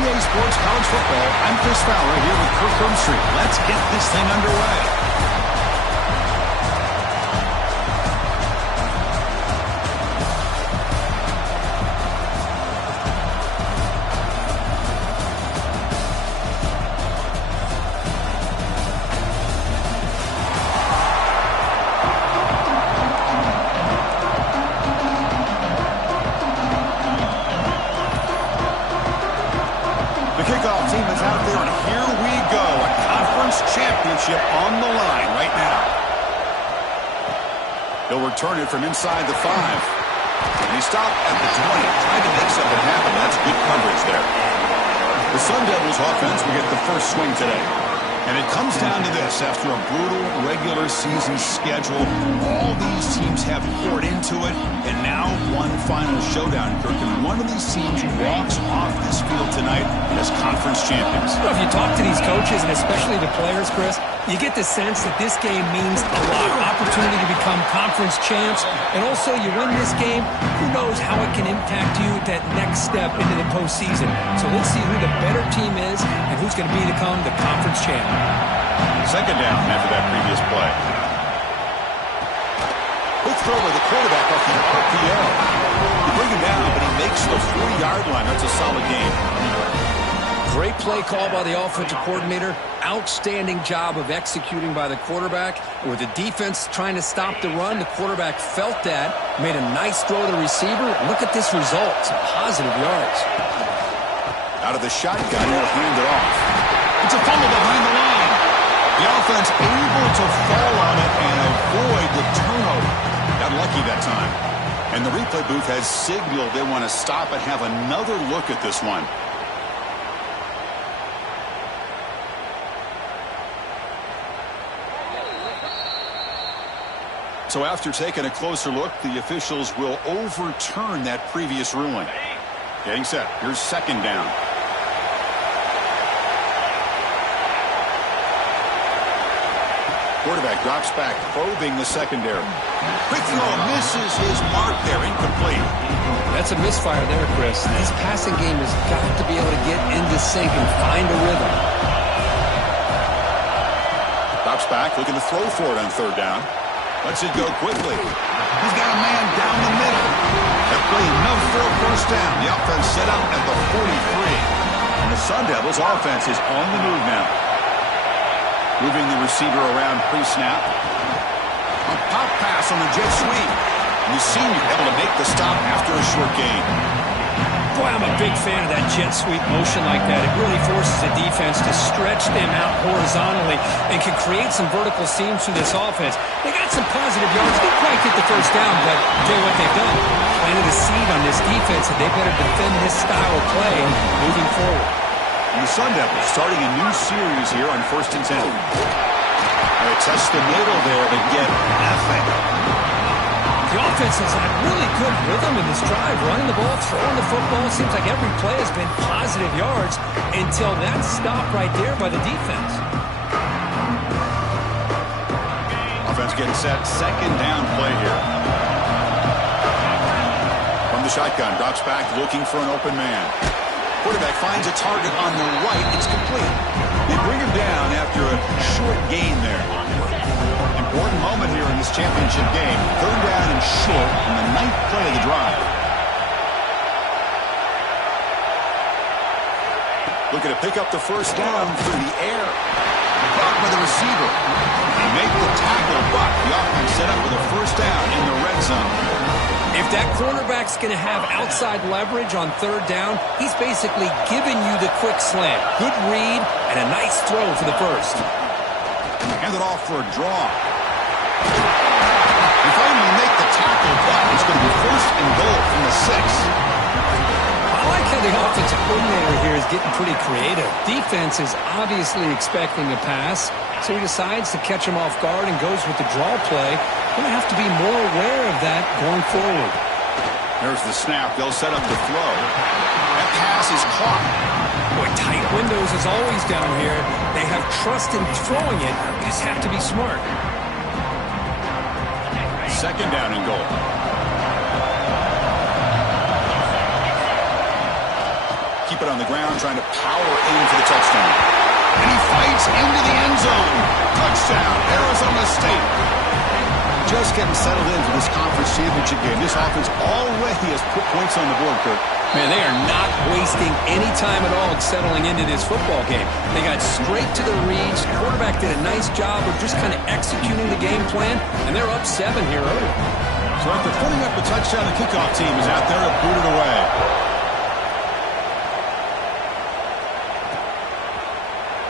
EA Sports College Football. I'm Chris Fowler here with Kirk Street. Let's get this thing underway. He'll return it from inside the 5. And he stopped at the 20, trying to make something happen. That's good coverage there. The Sun Devils offense will get the first swing today. And it comes down to this. After a brutal regular season schedule, all these teams have poured into it. And now one final showdown, Kirk. And one of these teams walks off this field tonight as conference champions. Well, if you talk to these coaches, and especially the players, Chris, you get the sense that this game means a lot. Opportunity to become conference champs. And also, you win this game, who knows how it can impact you at that next step into the postseason. So let's see who the better team is and who's going to become the conference champ. Second down after that previous play. Quick throw by the quarterback off the RPO. You bring him down, but he makes the 40-yard line. That's a solid game. Great play call by the offensive coordinator. Outstanding job of executing by the quarterback. With the defense trying to stop the run, the quarterback felt that, made a nice throw to the receiver. Look at this result. Some positive yards. Out of the shotgun, he'll hand it off. It's a fumble behind the line. The offense able to fall on it and avoid the turnover. Got lucky that time. And the replay booth has signaled they want to stop and have another look at this one. So after taking a closer look, the officials will overturn that previous ruling. Getting set. Here's second down. Quarterback drops back, probing the secondary. Quick throw, misses his mark there, incomplete. That's a misfire there, Chris. This passing game has got to be able to get into sync and find a rhythm. Drops back, looking to throw for it on third down. Lets it go quickly. He's got a man down the middle. That play enough for a first down. The offense set up at the 43. And the Sun Devils offense is on the move now. Moving the receiver around pre-snap. A pop pass on the jet sweep. And the senior able to make the stop after a short gain. Boy, I'm a big fan of that jet sweep motion like that. It really forces the defense to stretch them out horizontally and can create some vertical seams through this offense. They got some positive yards. They didn't quite get the first down, but I'll tell you what they've done. Planted a seed on this defense, and they better defend this style of play moving forward. And the Sun Devils starting a new series here on 1st and 10. They test the middle there, but get nothing. The offense has had really good rhythm in this drive, running the ball, throwing the football. It seems like every play has been positive yards until that stop right there by the defense. Offense getting set, second down play here. From the shotgun, drops back, looking for an open man. Quarterback finds a target on the right. It's complete. They bring him down after a short gain there. Important moment here in this championship game. Third down and short in the 9th play of the drive. Looking to pick up the first down through the air. Caught by the receiver. They make the tackle, but the offense set up with a first down in the red zone. If that cornerback's going to have outside leverage on third down, he's basically giving you the quick slant. Good read and a nice throw for the first. Hand it off for a draw. They finally make the tackle, but it's going to be first and goal from the 6. I like how the offensive coordinator here is getting pretty creative. Defense is obviously expecting a pass, so he decides to catch him off guard and goes with the draw play. Going to have to be more aware of that going forward. There's the snap. They'll set up the throw. That pass is caught. Boy, tight windows as always down here. They have trust in throwing it. Just have to be smart. Second down and goal. keep it on the ground, trying to power in for the touchdown. And he fights into the end zone. Touchdown, Arizona State. Just getting settled in for this conference championship game. This offense already has put points on the board, Kurt. Man, they are not wasting any time at all settling into this football game. They got straight to the reads. The quarterback did a nice job of just kind of executing the game plan, and they're up 7 here early. So after putting up the touchdown, the kickoff team is out there to boot it away.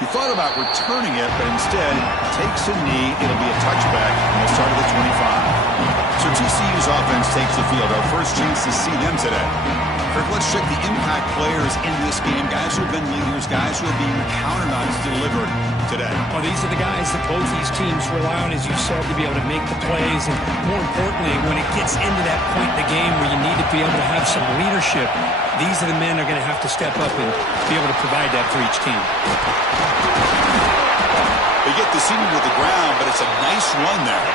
He thought about returning it, but instead takes a knee. It'll be a touchback, and they'll start at the 25. So TCU's offense takes the field. Our first chance to see them today. Kirk, let's check the impact players in this game. Guys who have been leaders, guys who are being counted on to deliver today. Well, these are the guys that both these teams rely on, as you said, to be able to make the plays. And more importantly, when it gets into that point in the game where you need to be able to have some leadership, these are the men that are going to have to step up and be able to provide that for each team. They get the senior to the ground, but it's a nice run there.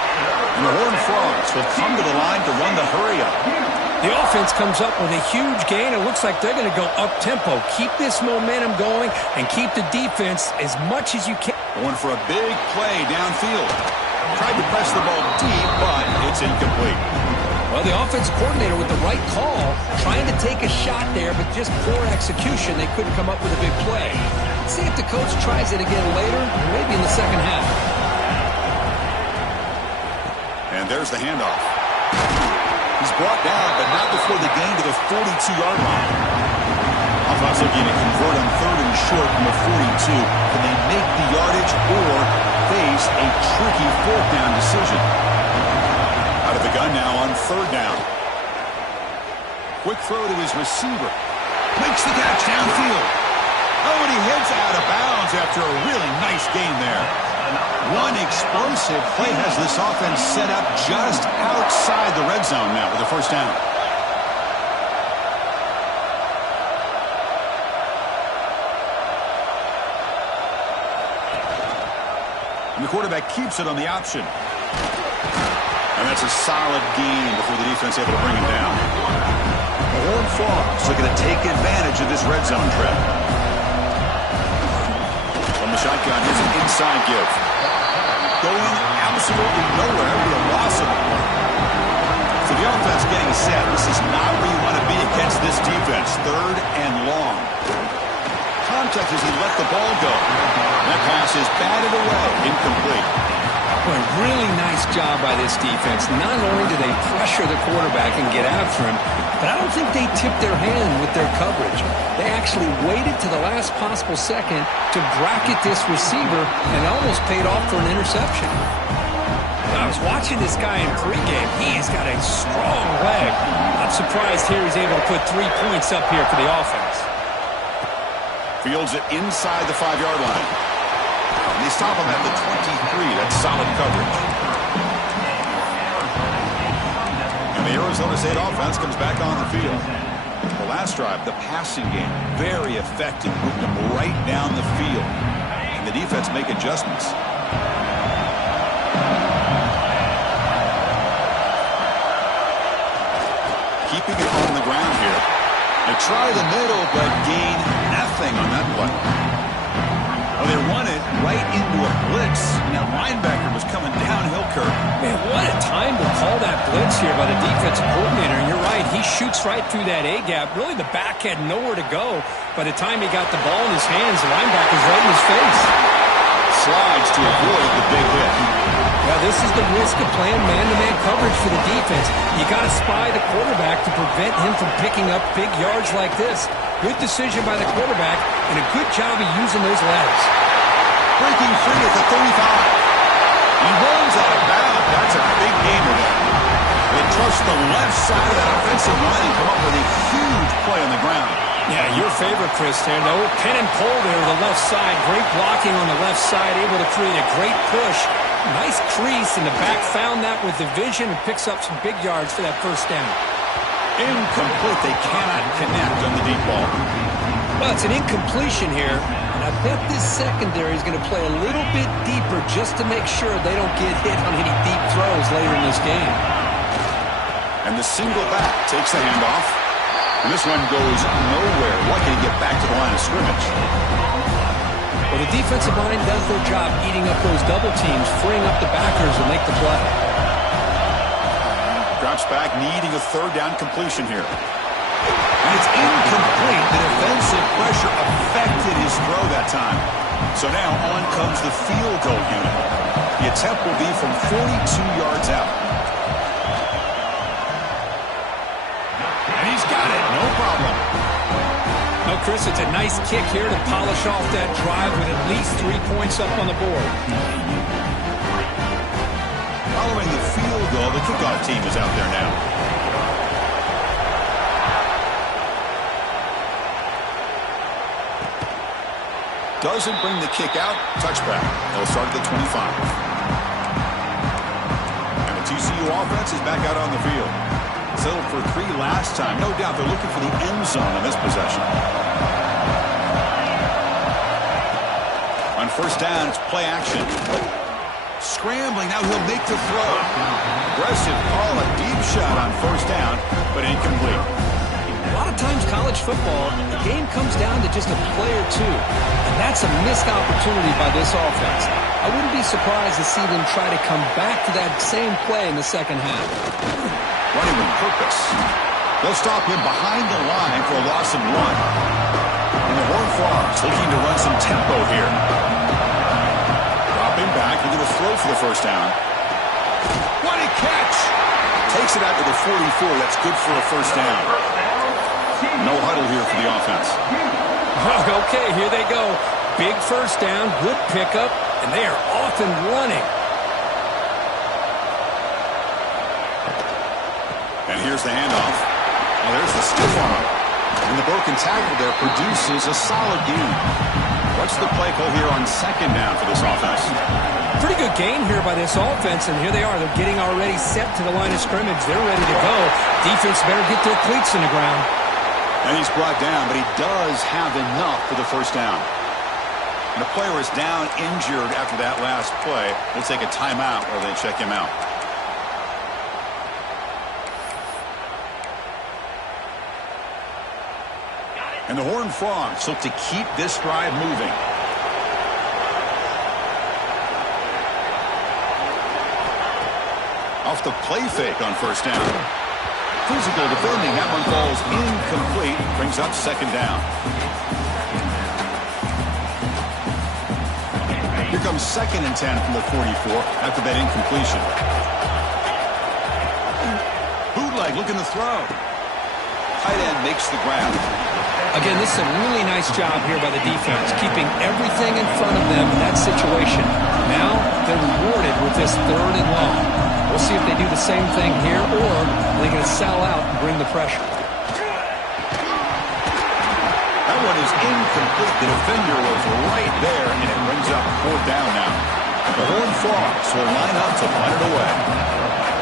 And the Horned Frogs will come to the line to run the hurry-up. The offense comes up with a huge gain. It looks like they're going to go up-tempo. Keep this momentum going and keep the defense as much as you can. Going for a big play downfield. Tried to press the ball deep, but it's incomplete. Well, the offense coordinator with the right call, trying to take a shot there, but just poor execution. They couldn't come up with a big play. Let's see if the coach tries it again later, maybe in the second half. And there's the handoff. He's brought down, but not before the gain to the 42-yard line. Offense looking to convert on 3rd and short from the 42. Can they make the yardage or face a tricky 4th down decision? Out of the gun now on 3rd down. Quick throw to his receiver. Makes the catch downfield. Oh, and he heads out of bounds after a really nice gain there. One explosive play has this offense set up just outside the red zone now with a 1st down. And the quarterback keeps it on the option. And that's a solid gain before the defense able to bring him down. The Horned Frogs looking to take advantage of this red zone trip. From the shotgun, here's an inside give. Going absolutely nowhere with a loss of it. So the offense getting set. This is not where you want to be against this defense. 3rd and long. Contact as he let the ball go. That pass is batted away. Incomplete. Well, really nice job by this defense. Not only do they pressure the quarterback and get after him, but I don't think they tipped their hand with their coverage. They actually waited to the last possible second to bracket this receiver, and it almost paid off for an interception. I was watching this guy in pregame. He's got a strong leg. I'm surprised here he's able to put 3 points up here for the offense. Fields it inside the 5-yard line. And they stop him at the 23. That's solid coverage. And the Arizona State offense comes back on the field. The last drive, the passing game, very effective. Moved them right down the field. And the defense make adjustments. Keeping it on the ground here. They try the middle, but gain nothing on that play. Well, they run it right into a blitz, and that linebacker was coming downhill, Kirk. Man, what a time to call that blitz here by the defensive coordinator. And you're right, he shoots right through that A-gap. Really, the back had nowhere to go. By the time he got the ball in his hands, the linebacker's right in his face. Slides to avoid the big hit. Well, this is the risk of playing man-to-man coverage for the defense. You got to spy the quarterback to prevent him from picking up big yards like this. Good decision by the quarterback, and a good job of using those legs. Breaking free at the 35. He runs out of bounds. That's a big gainer there. They trust the left side of that offensive line and come up with a huge play on the ground. Yeah, your favorite, Chris, there. No pin and pull there to the left side. Great blocking on the left side, able to create a great push. Nice crease, and the back found that with the vision and picks up some big yards for that 1st down. Incomplete. They cannot connect on the deep ball. Well, it's an incompletion here, and I bet this secondary is going to play a little bit deeper just to make sure they don't get hit on any deep throws later in this game. And the single back takes the handoff. And this one goes nowhere. Lucky to get back to the line of scrimmage. Well, the defensive line does their job eating up those double teams, freeing up the backers to make the play. Drops back, needing a third down completion here. And it's incomplete. The defensive pressure affected his throw that time. So now on comes the field goal unit. The attempt will be from 42 yards out. And he's got it, no problem. Oh, Chris, it's a nice kick here to polish off that drive with at least 3 points up on the board. Following the field goal, the kickoff team is out there now. Doesn't bring the kick out. Touchback. They'll start at the 25. And the TCU offense is back out on the field. Settled for 3 last time. No doubt they're looking for the end zone in this possession. On first down, it's play action. Scrambling. Now he'll make the throw. Aggressive call. A deep shot on first down, but incomplete. A lot of times college football, the game comes down to just a play or two. And that's a missed opportunity by this offense. I wouldn't be surprised to see them try to come back to that same play in the second half. Running with purpose. They'll stop him behind the line for a loss of 1. And the Horned Frogs looking to run some tempo here. Dropping back, looking to throw for the first down. What a catch! Takes it out to the 44. That's good for a first down. No huddle here for the offense. Okay, here they go. Big first down, good pickup, and they are off and running. And here's the handoff. Well, there's the stiff arm. And the broken tackle there produces a solid gain. What's the play call here on second down for this offense? Pretty good gain here by this offense, and here they are. They're getting already set to the line of scrimmage. They're ready to go. Defense better get their cleats in the ground. And he's brought down, but he does have enough for the first down. And the player is down injured after that last play. We'll take a timeout while they check him out. And the Horned Frogs look to keep this drive moving. Off the play fake on first down. Physical defending. That one falls incomplete. Brings up second down. Here comes 2nd and 10 from the 44 after that incompletion. Bootleg looking to throw. Tight end makes the grab. Again, this is a really nice job here by the defense, keeping everything in front of them in that situation. Now they're rewarded with this 3rd and long. We'll see if they do the same thing here, or they're going to sell out and bring the pressure. That one is incomplete. The defender was right there, and it brings up 4th down now. The Horned Frogs will line up to punt it away.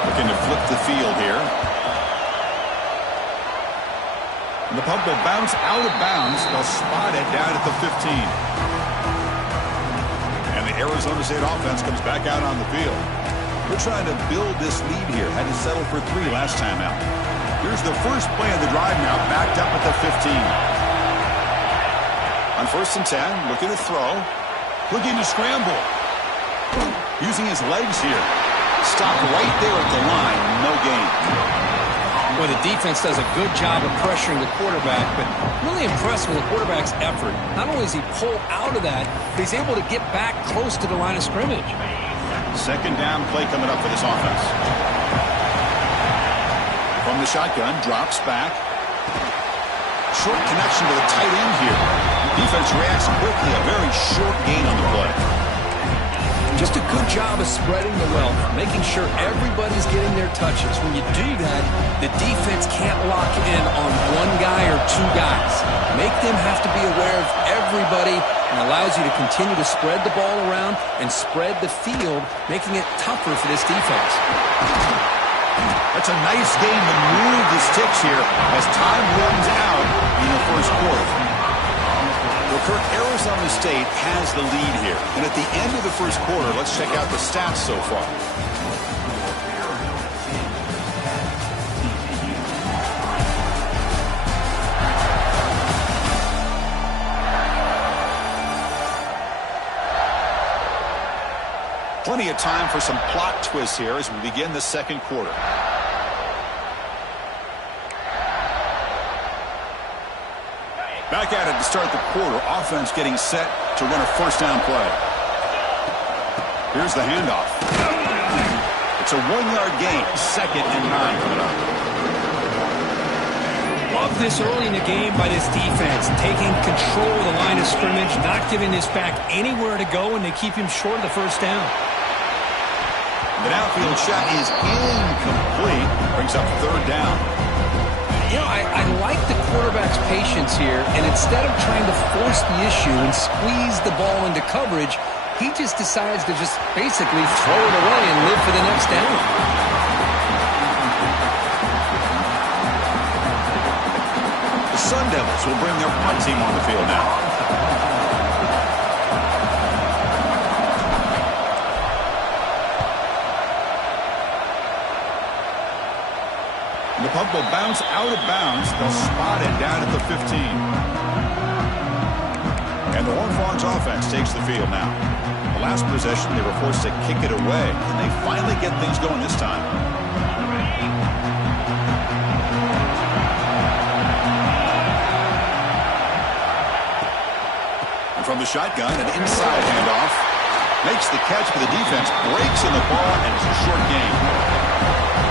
Looking to flip the field here. And the punt will bounce out of bounds. They'll spot it down at the 15. And the Arizona State offense comes back out on the field. We're trying to build this lead here. Had to settle for 3 last time out. Here's the first play of the drive now, backed up at the 15. On 1st and 10, looking to throw. Looking to scramble. Using his legs here. Stopped right there at the line. No gain. Well, the defense does a good job of pressuring the quarterback, but really impressed with the quarterback's effort. Not only does he pull out of that, but he's able to get back close to the line of scrimmage. Second down play coming up for this offense. From the shotgun, drops back. Short connection to the tight end here. Defense reacts quickly. A very short gain on the play. Just a good job of spreading the wealth, making sure everybody's getting their touches. When you do that, the defense can't lock in on 1 guy or 2 guys. Make them have to be aware of everybody, and allows you to continue to spread the ball around and spread the field, making it tougher for this defense. That's a nice game to move the sticks here as time runs out in the first quarter. Well, Kirk, Arizona State has the lead here. And at the end of the first quarter, let's check out the stats so far. Plenty of time for some plot twists here as we begin the second quarter. Back at it to start the quarter. Offense getting set to run a first down play. Here's the handoff. It's a 1-yard gain. 2nd and 9 coming up. Love this early in the game by this defense. Taking control of the line of scrimmage, not giving this back anywhere to go, and they keep him short of the first down. The downfield shot is incomplete. Brings up 3rd down. You know, I like the quarterback's patience here, and instead of trying to force the issue and squeeze the ball into coverage, he just decides to just basically throw it away and live for the next down. The Sun Devils will bring their punt team on the field now. The punt will bounce out of bounds. They'll spot it down at the 15. And the Horned Frogs offense takes the field now. The last possession, they were forced to kick it away, and they finally get things going this time. And from the shotgun, an inside handoff. Makes the catch, but the defense breaks in the ball, and it's a short game.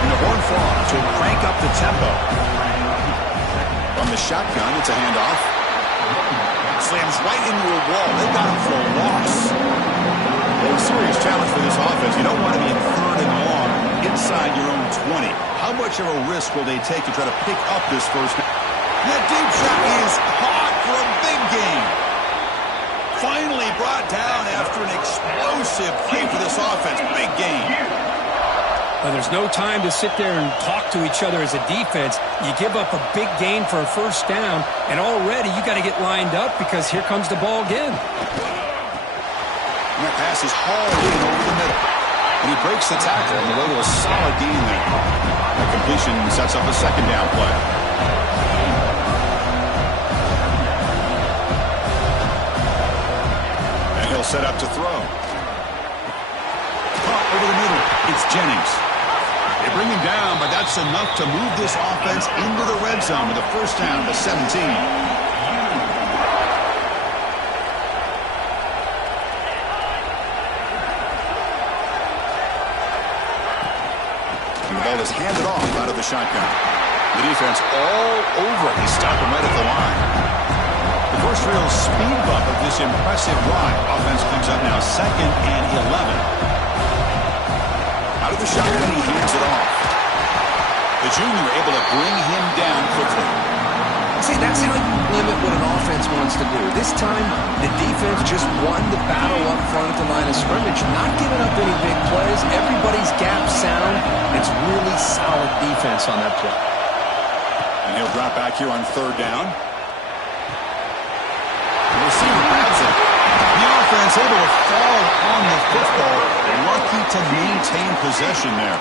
And the Horned Frogs will crank up the tempo. From the shotgun, it's a handoff. Slams right into a wall. They got him for a loss. A serious challenge for this offense. You don't want to be in 3rd and long inside your own 20. How much of a risk will they take to try to pick up this first? That deep shot is caught for a big gain. Finally brought down after an explosive play for this offense. Big gain. Well, there's no time to sit there and talk to each other as a defense. You give up a big gain for a first down, and already you got to get lined up because here comes the ball again. And that pass is hauled in over the middle. And he breaks the tackle on the way to a solid gain there. The completion sets up a 2nd down play. And he'll set up to throw. Caught over the middle. It's Jennings. They bring him down, but that's enough to move this offense into the red zone with a first down to 17. And the ball is handed off out of the shotgun. The defense all over it. He stopped him right at the line. The first real speed bump of this impressive run. Offense comes up now 2nd and 11. Out of the shotgun, he hands it off. The junior able to bring him down quickly. See, that's how you limit what an offense wants to do. This time, the defense just won the battle up front at the line of scrimmage, not giving up any big plays. Everybody's gap sound. It's really solid defense on that play. And he'll drop back here on 3rd down. The receiver grabs it. The offense able to fall on the football. Lucky to maintain possession there.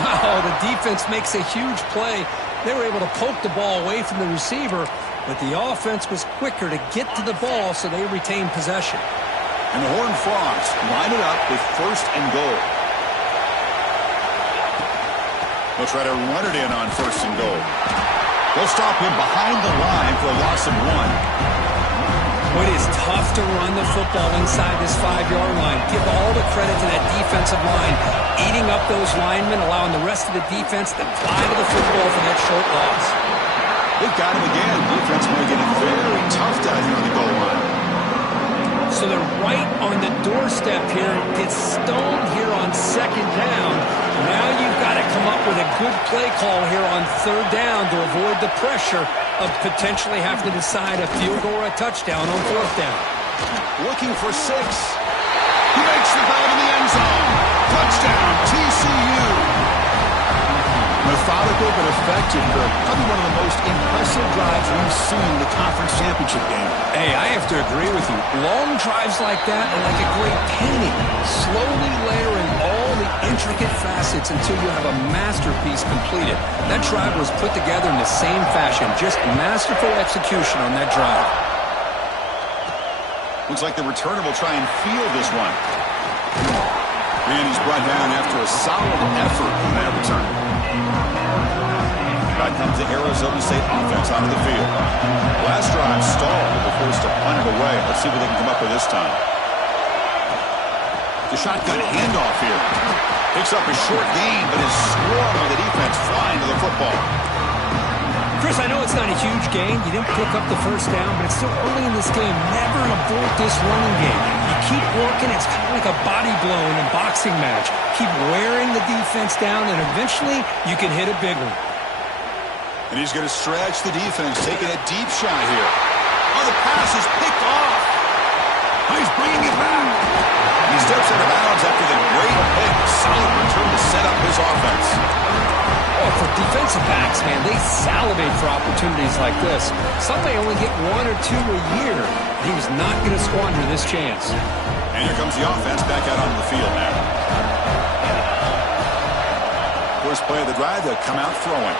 Wow, the defense makes a huge play. They were able to poke the ball away from the receiver, but the offense was quicker to get to the ball, so they retained possession. And the Horned Frogs line it up with 1st and goal. They'll try to run it in on 1st and goal. They'll stop him behind the line for a loss of 1. It is tough to run the football inside this 5-yard line. Give all the credit to that defensive line, eating up those linemen, allowing the rest of the defense to fly to the football for that short loss. They've got him again. Defense making it very tough down here on the goal line. So they're right on the doorstep here. Gets stoned here on 2nd down. Now you've got to come up with a good play call here on 3rd down to avoid the pressure of potentially having to decide a field goal or a touchdown on 4th down. Looking for 6. He makes the grab in the end zone. Touchdown, TCU. Methodical but effective. Probably one of the most impressive drives we've seen in the conference championship game. Hey, I have to agree with you. Long drives like that are like a great painting. Slowly layering all the intricate facets until you have a masterpiece completed. That drive was put together in the same fashion. Just masterful execution on that drive. Looks like the returner will try and field this one. And he's brought down after a solid effort on that return. Back comes the Arizona State offense onto the field. Last drive stalled. They're forced to punt it away. Let's see what they can come up with this time. The shotgun handoff here. Picks up a short gain, but is swarmed with the defense flying to the football. Chris, I know it's not a huge gain. You didn't pick up the first down, but it's still early in this game. Never abort this running game. You keep working. It's kind of like a body blow in a boxing match. Keep wearing the defense down, and eventually you can hit a big one. And he's going to stretch the defense, taking a deep shot here. Oh, the pass is picked off. Oh, he's bringing it back. He steps out of bounds after the great pick. Solid return to set up his offense. Oh, for defensive backs, man, they salivate for opportunities like this. Some may only get 1 or 2 a year. He was not going to squander this chance. And here comes the offense back out onto the field now. First play of the drive, they'll come out throwing.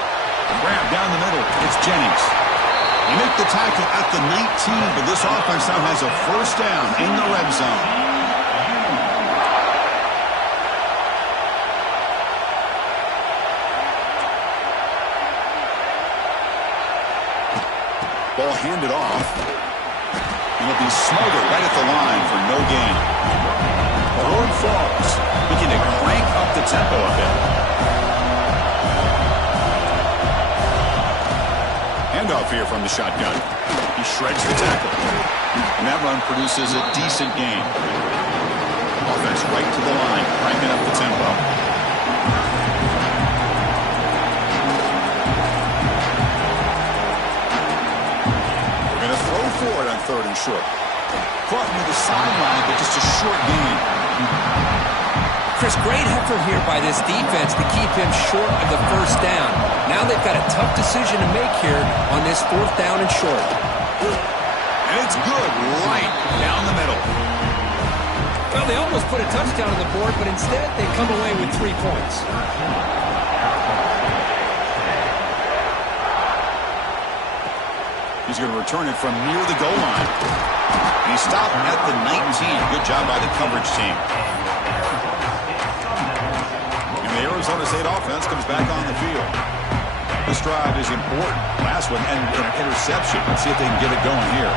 Grab down the middle. It's Jennings. He made the tackle at the 19, but this offense now has a first down in the red zone. Ball handed off. And it'll be smothered right at the line for no gain. The horn falls, looking to crank up the tempo a bit. Handoff here from the shotgun. He shreds the tackle. And that run produces a decent gain. Offense right to the line, cranking up the tempo. Forward on 3rd and short. Caught near the sideline, but just a short gain. Chris, great effort here by this defense to keep him short of the first down. Now they've got a tough decision to make here on this 4th down and short. And it's good right down the middle. Well, they almost put a touchdown on the board, but instead they come away with 3 points. He's going to return it from near the goal line. And he stopped at the 19. Good job by the coverage team. And the Arizona State offense comes back on the field. This drive is important. Last one, and an interception. Let's see if they can get it going here.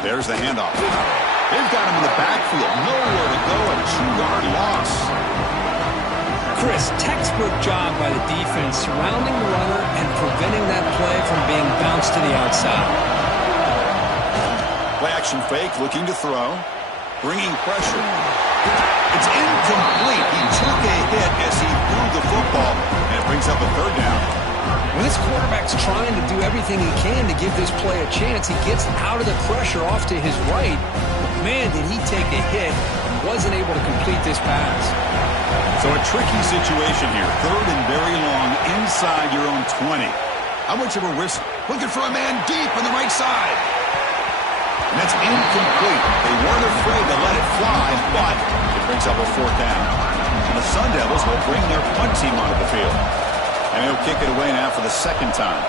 There's the handoff. They've got him in the backfield. Nowhere to go. A 2-yard loss. Chris, textbook job by the defense surrounding the runner and preventing that play from being bounced to the outside. Play action fake, looking to throw. Bringing pressure. It's incomplete. He took a hit as he threw the football, and it brings up a 3rd down. When this quarterback's trying to do everything he can to give this play a chance, he gets out of the pressure off to his right. Man, did he take a hit and wasn't able to complete this pass. So a tricky situation here. 3rd and very long inside your own 20. How much of a risk? Looking for a man deep on the right side. And that's incomplete. They weren't afraid to let it fly, but it brings up a 4th down. And the Sun Devils will bring their punt team onto the field. And he'll kick it away now for the 2nd time.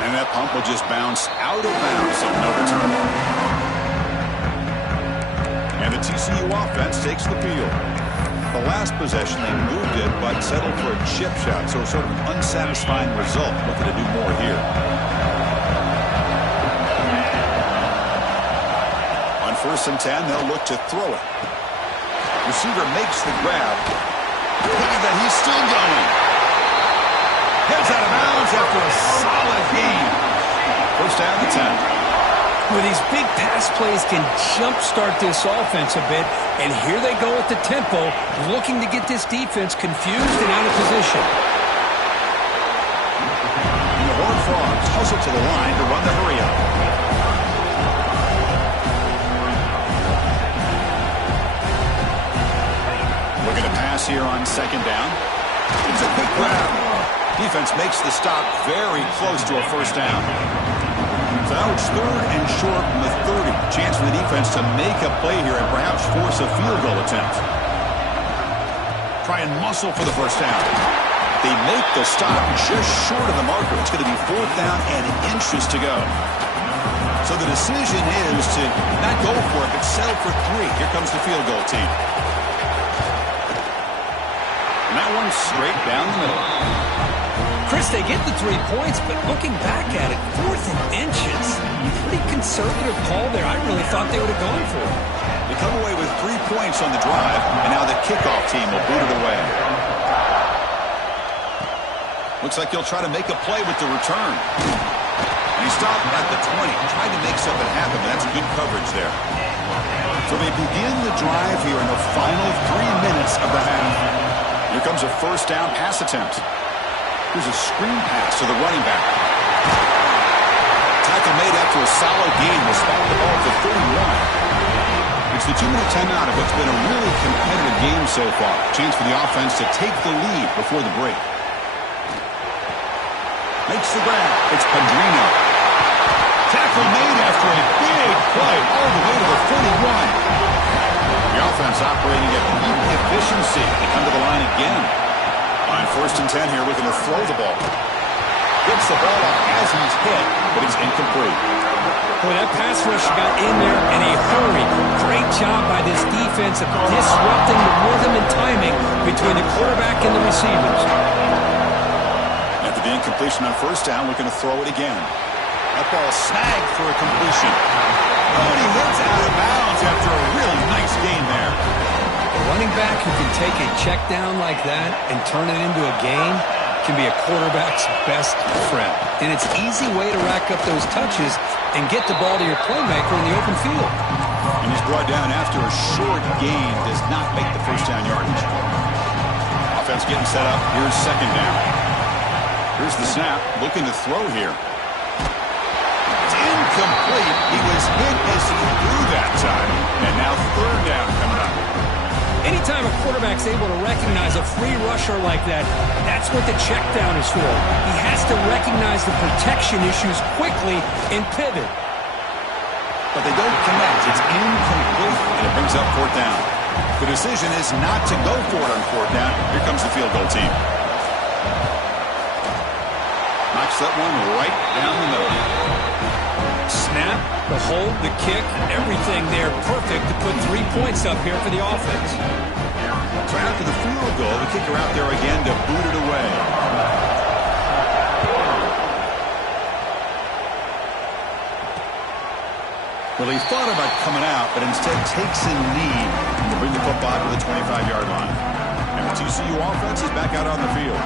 And that punt will just bounce out of bounds, so no return. And the TCU offense takes the field. The last possession, they moved it, but settled for a chip shot, so sort of an unsatisfying result. Looking to do more here. On 1st and 10, they'll look to throw it. Receiver makes the grab. Look at that, he's still going. Heads out of bounds after a solid gain. 1st down and 10. Well, these big pass plays can jumpstart this offense a bit, and here they go at the tempo, looking to get this defense confused and out of position. And the Horned Frogs hustle to the line to run the hurry-up. Looking to pass here on second down. It's a quick grab. Defense makes the stop very close to a first down. So now it's third and short from the 30. Chance for the defense to make a play here and perhaps force a field goal attempt. Try and muscle for the first down. They make the stop just short of the marker. It's going to be fourth down and inches to go. So the decision is to not go for it, but settle for 3. Here comes the field goal team. And that one's straight down the middle. Chris, they get the 3 points, but looking back at it, fourth and inches. Pretty conservative call there. I really thought they would have gone for it. They come away with 3 points on the drive, and now the kickoff team will boot it away. Looks like he'll try to make a play with the return. And he stopped at the 20, trying to make something happen, but that's good coverage there. So they begin the drive here in the final 3 minutes of the half. Here comes a first down pass attempt. Here's a screen pass to the running back. Tackle made after a solid gain. Will spot the ball for 31. It's the 2-minute timeout of what's been a really competitive game so far. Chance for the offense to take the lead before the break. Makes the grab. It's Padrino. Tackle made after a big play all the way to the 41. The offense operating at peak efficiency. They come to the line again. On first and 10 here, looking to throw the ball. Gets the ball off as he's hit, but it's incomplete. Boy, that pass rush got in there in a hurry. Great job by this defense of disrupting the rhythm and timing between the quarterback and the receivers. After the incompletion on first down, looking to throw it again. That ball snagged for a completion. Oh, and he hits out of bounds after a really nice gain there. A running back who can take a check down like that and turn it into a gain can be a quarterback's best friend. And it's an easy way to rack up those touches and get the ball to your playmaker in the open field. And he's brought down after a short gain. Does not make the first down yardage. Offense getting set up. Here's second down. Here's the snap. Looking to throw here. It's incomplete. He was hit as he threw that time. And now third down coming up. Anytime a quarterback's able to recognize a free rusher like that, that's what the check down is for. He has to recognize the protection issues quickly and pivot. But they don't connect. It's incomplete, and it brings up fourth down. The decision is not to go for it on fourth down. Here comes the field goal team. Knocks that one right down the middle. Snap, the hold, the kick, everything there perfect to put 3 points up here for the offense. So after the field goal, the kicker out there again to boot it away. Well, he thought about coming out, but instead takes a knee to bring the football to the 25-yard line. And the TCU offense is back out on the field,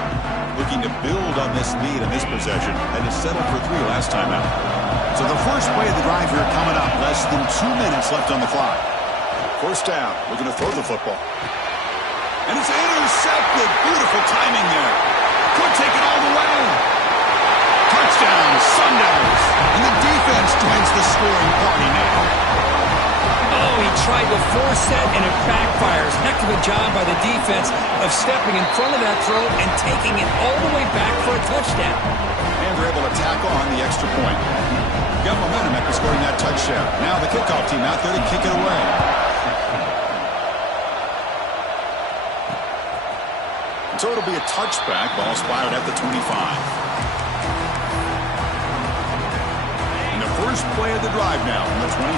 looking to build on this lead in this possession. They just settled for 3 last time out. So the first play of the drive here coming up. Less than 2 minutes left on the clock. First down. We're going to throw the football. And it's intercepted. Beautiful timing there. Could take it all the way. Touchdown, Sun Devils. And the defense joins the scoring party now. Oh, he tried to force that, and it backfires. Heck of a job by the defense of stepping in front of that throw and taking it all the way back for a touchdown. And they're able to tack on the extra point. Got momentum after scoring that touchdown. Now the kickoff team out there to kick it away. So it'll be a touchback. Ball spotted at the 25. And the first play of the drive now from the 25.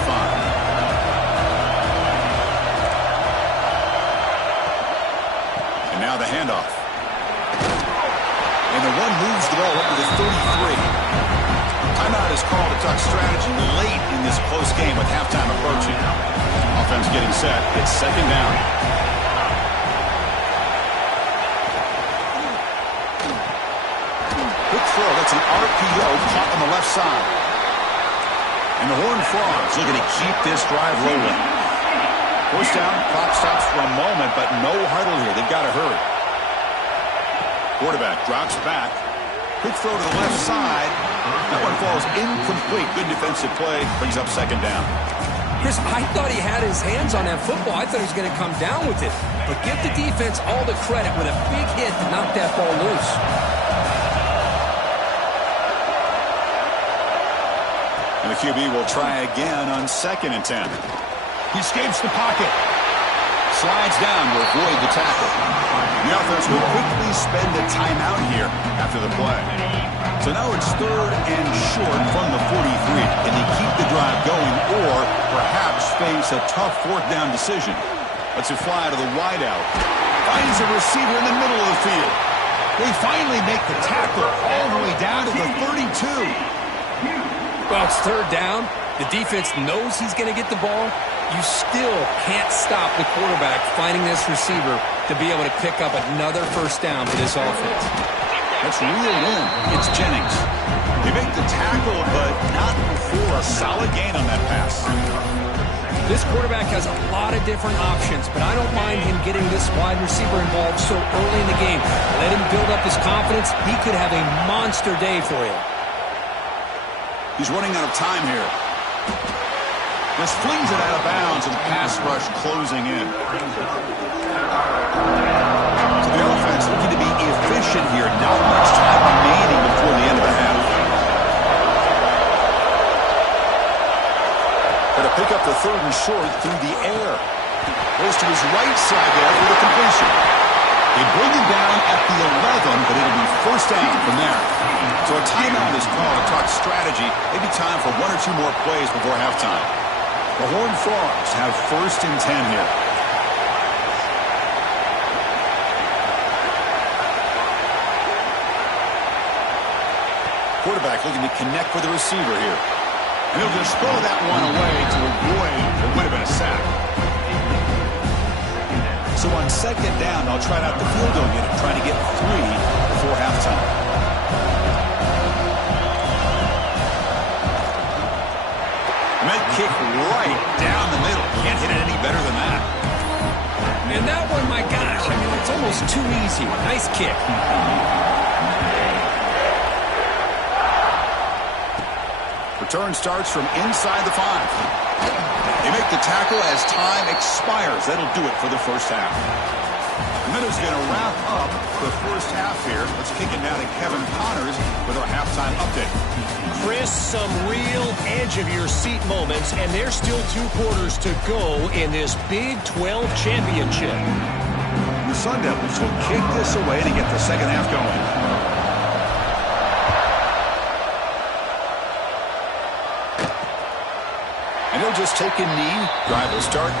And now the handoff. And the one moves the ball up to the 33. Timeout is called to talk strategy late in this close game with halftime approaching. Offense getting set. It's second down. Quick throw. That's an RPO caught on the left side. And the Horned Frogs looking to keep this drive rolling. First down, clock stops for a moment, but no huddle here. They've got to hurry. Quarterback drops back. Quick throw to the left side. That one falls incomplete. Good defensive play. Brings up second down. Chris, I thought he had his hands on that football. I thought he was going to come down with it. But give the defense all the credit with a big hit to knock that ball loose. And the QB will try again on 2nd and 10. He escapes the pocket. Slides down to avoid the tackle. The offense will quickly spend a timeout here after the play. So now it's 3rd and short from the 43. Can they keep the drive going or perhaps face a tough 4th down decision? Let's it fly to the wideout. Finds a receiver in the middle of the field. They finally make the tackle all the way down to the 32. Well, it's 3rd down. The defense knows he's going to get the ball. You still can't stop the quarterback finding this receiver to be able to pick up another 1st down for this offense. That's reeled in. It's Jennings. They make the tackle, but not before a solid gain on that pass. This quarterback has a lot of different options, but I don't mind him getting this wide receiver involved so early in the game. Let him build up his confidence. He could have a monster day for you. He's running out of time here. Just flings it out of bounds, and the pass rush closing in. So the offense looking to be efficient here. Not much time remaining before the end of the half. Going to pick up the 3rd and short through the air. Goes to his right side there for the completion. They bring him down at the 11, but it'll be 1st down from there. So a timeout is called to talk strategy. Maybe time for 1 or 2 more plays before halftime. The Horned Frogs have 1st and 10 here. Quarterback looking to connect with the receiver here. And he'll just throw that one away to avoid what would have been a sack. So on 2nd down, they'll try out the field goal unit, trying to get 3 before halftime. Med kick right down the middle. Can't hit it any better than that. And that one, my gosh, I mean, it's almost too easy. Nice kick. Return starts from inside the 5. They make the tackle as time expires. That'll do it for the 1st half. The Minnows going to wrap up the 1st half here. Let's kick it down to Kevin Connors with our halftime update. Chris, some real edge-of-your-seat moments, and there's still 2 quarters to go in this Big 12 championship. The Sun Devils will kick this away to get the 2nd half going. And he'll just take a knee. Drive will start.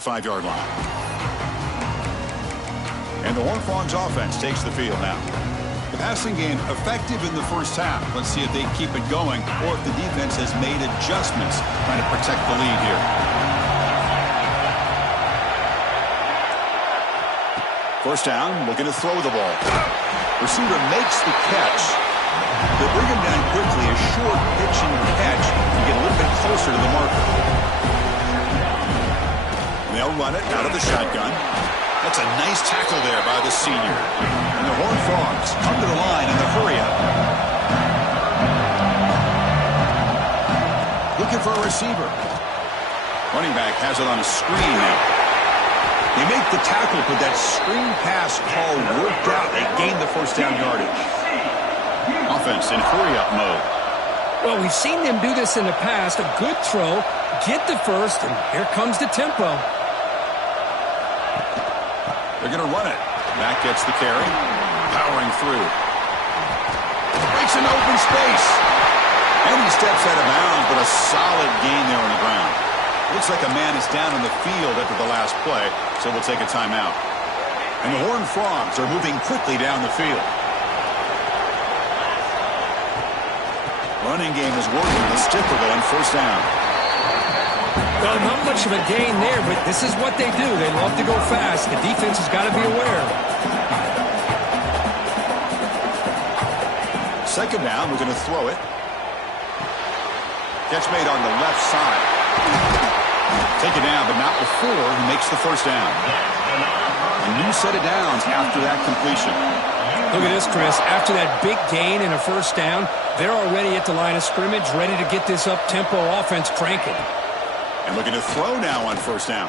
5-yard line. And the Horned Frogs offense takes the field now. The passing game effective in the first half. Let's see if they keep it going or if the defense has made adjustments trying to protect the lead here. First down, looking to throw the ball. Receiver makes the catch. They'll bring him down quickly. A short pitch and catch to get a little bit closer to the marker. They'll run it out of the shotgun. That's a nice tackle there by the senior. And the Horned Frogs come to the line in the hurry-up. Looking for a receiver. Running back has it on a screen now. They make the tackle, but that screen pass call worked out. They gained the first down yardage. Offense in hurry-up mode. Well, we've seen them do this in the past. A good throw, get the first, and here comes the tempo. They're going to run it. Mack gets the carry. Powering through. Breaks an open space. And he steps out of bounds, but a solid gain there on the ground. Looks like a man is down on the field after the last play, so we'll take a timeout. And the Horned Frogs are moving quickly down the field. Running game is working. The stick will go on first down. Well, not much of a gain there, but this is what they do. They love to go fast. The defense has got to be aware. Second down, we're going to throw it. Catch made on the left side. Take it down, but not before he makes the first down. A new set of downs after that completion. Look at this, Chris. After that big gain and a first down, they're already at the line of scrimmage, ready to get this up-tempo offense cranking. And looking to throw now on first down.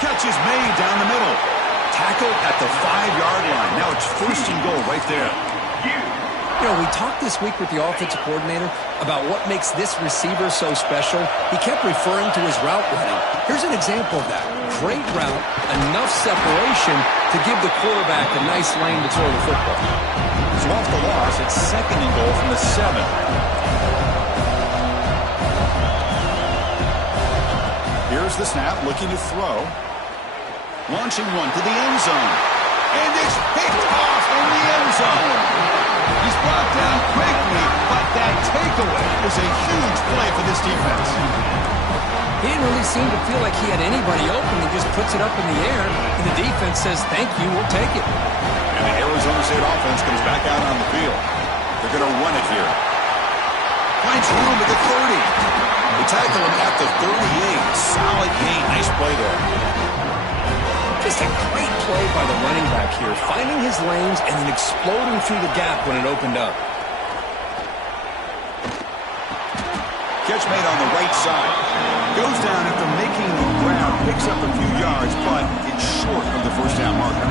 Catch is made down the middle. Tackle at the 5-yard line. Now it's first and goal right there. You know, we talked this week with the offensive coordinator about what makes this receiver so special. He kept referring to his route running. Here's an example of that. Great route, enough separation to give the quarterback a nice lane to throw the football. So off the loss, it's second and goal from the 7. Here's the snap, looking to throw. Launching one to the end zone. And it's picked off in the end zone. He's brought down quickly, but that takeaway is a huge play for this defense. He didn't really seem to feel like he had anybody open. He just puts it up in the air, and the defense says, thank you, we'll take it. And the Arizona State offense comes back out on the field. They're going to run it here. Finds room at the 30. They tackle him at the 38. Solid gain. Nice play there. Just a great play by the running back here, finding his lanes and then exploding through the gap when it opened up. Catch made on the right side. Goes down after making the grab. Picks up a few yards, but it's short of the first down marker.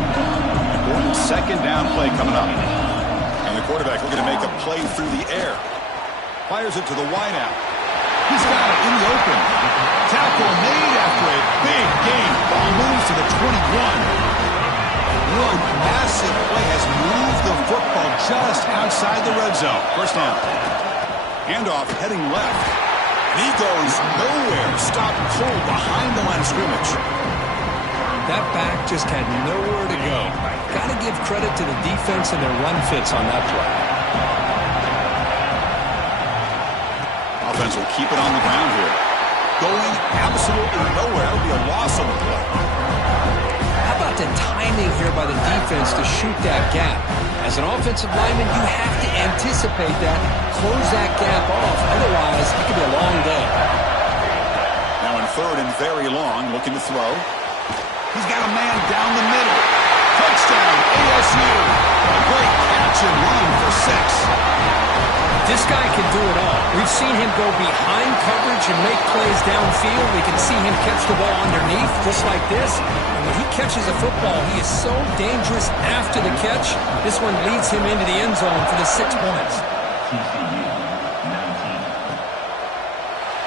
Important second down play coming up. And the quarterback looking to make a play through the air. Fires it to the wideout. He's got it in the open. Tackle made after a big gain. Ball moves to the 21. One massive play has moved the football just outside the red zone. First down. Handoff heading left. And he goes nowhere. Stopped cold behind the line of scrimmage. That back just had nowhere to go. Got to give credit to the defense and their run fits on that play. Offense will keep it on the ground here. Going absolutely nowhere. That would be a loss on the play. How about the timing here by the defense to shoot that gap? As an offensive lineman, you have to anticipate that, close that gap off. Otherwise, it could be a long day. Now in third and very long, looking to throw. He's got a man down the middle. Touchdown, ASU. A great catch and run for 6. This guy can do it all. We've seen him go behind coverage and make plays downfield. We can see him catch the ball underneath, just like this. And when he catches a football, he is so dangerous after the catch. This one leads him into the end zone for the 6 points.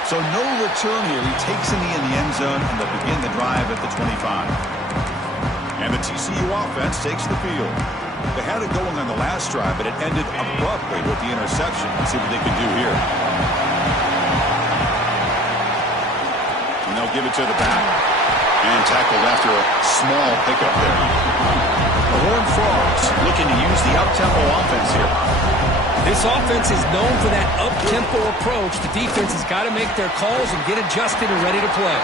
So no return here. He takes in the end zone, and they'll begin the drive at the 25. And the TCU offense takes the field. They had it going on the last drive, but it ended abruptly with the interception. Let's see what they can do here. And they'll give it to the back. And tackled after a small pickup there. The Horned Frogs looking to use the up-tempo offense here. This offense is known for that up-tempo approach. The defense has got to make their calls and get adjusted and ready to play.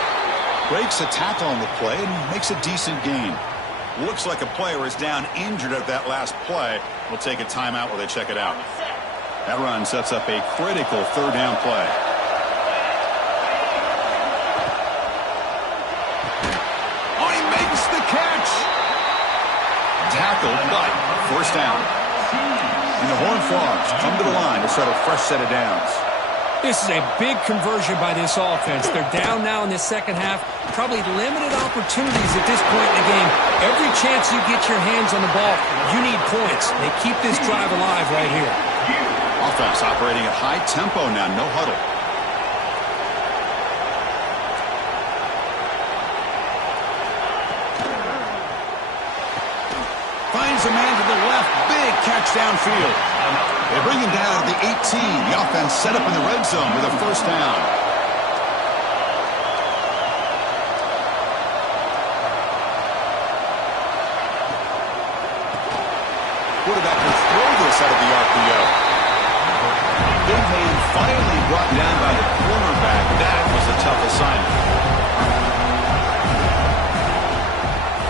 Breaks a tackle on the play and makes a decent gain. Looks like a player is down injured at that last play. We'll take a timeout while they check it out. That run sets up a critical third down play. Oh, he makes the catch! Tackled, but first down. And the Horned Frogs come to the line to set a fresh set of downs. This is a big conversion by this offense. They're down now in the second half. Probably limited opportunities at this point in the game. Every chance you get your hands on the ball, you need points. They keep this drive alive right here. Offense operating at high tempo now, no huddle. Finds a man to the left. Big catch downfield. They bring him down to the 18. The offense set up in the red zone with a first down. Quarterback will throw this out of the RPO. Big man finally brought down by the cornerback. That was a tough assignment.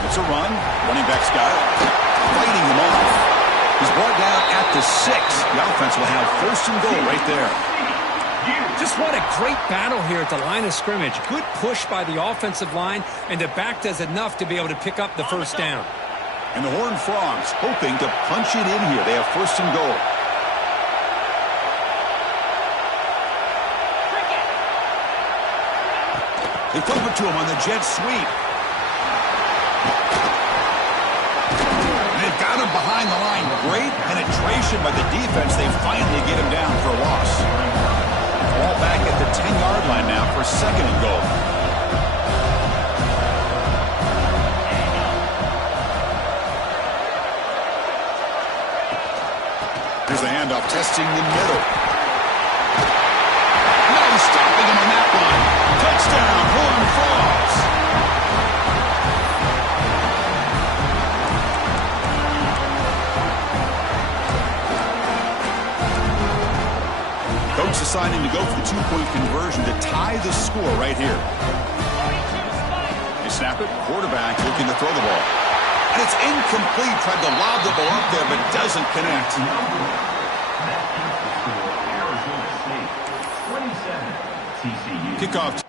It's a run. Running back's got it. Fighting them off. He's brought down at the 6. The offense will have first and goal right there. Just what a great battle here at the line of scrimmage. Good push by the offensive line, and the back does enough to be able to pick up the first down. And the Horned Frogs hoping to punch it in here. They have first and goal. They flip it to him on the jet sweep. They've got him behind the line. Great penetration by the defense. They finally get him down for a loss. Ball back at the 10-yard line now for second and goal. Here's the handoff, testing the middle. No stopping him on that one. Touchdown, Horned Frogs. Coach deciding to go for the two-point conversion to tie the score right here. They snap it. Quarterback looking to throw the ball. And it's incomplete. Tried to lob the ball up there, but doesn't connect. Kickoff.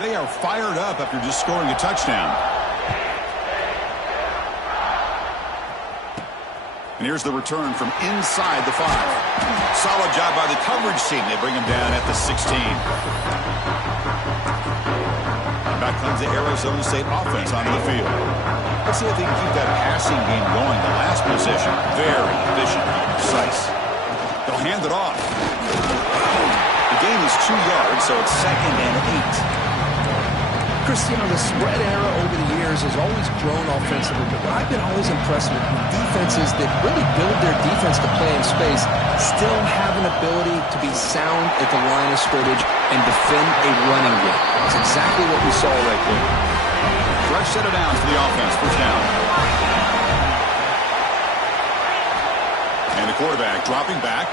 They are fired up after just scoring a touchdown. And here's the return from inside the 5. Solid job by the coverage team. They bring him down at the 16. Back comes the Arizona State offense onto the field. Let's see if they can keep that passing game going. The last possession, very efficient and precise. They'll hand it off. The gain is 2 yards, so it's second and 8. Christian, the spread era over the years has always grown offensively, but I've been always impressed with defenses that really build their defense to play in space, still have an ability to be sound at the line of scrimmage and defend a running game. That's exactly what we saw right there. Fresh set of downs for the offense, first down. And the quarterback dropping back.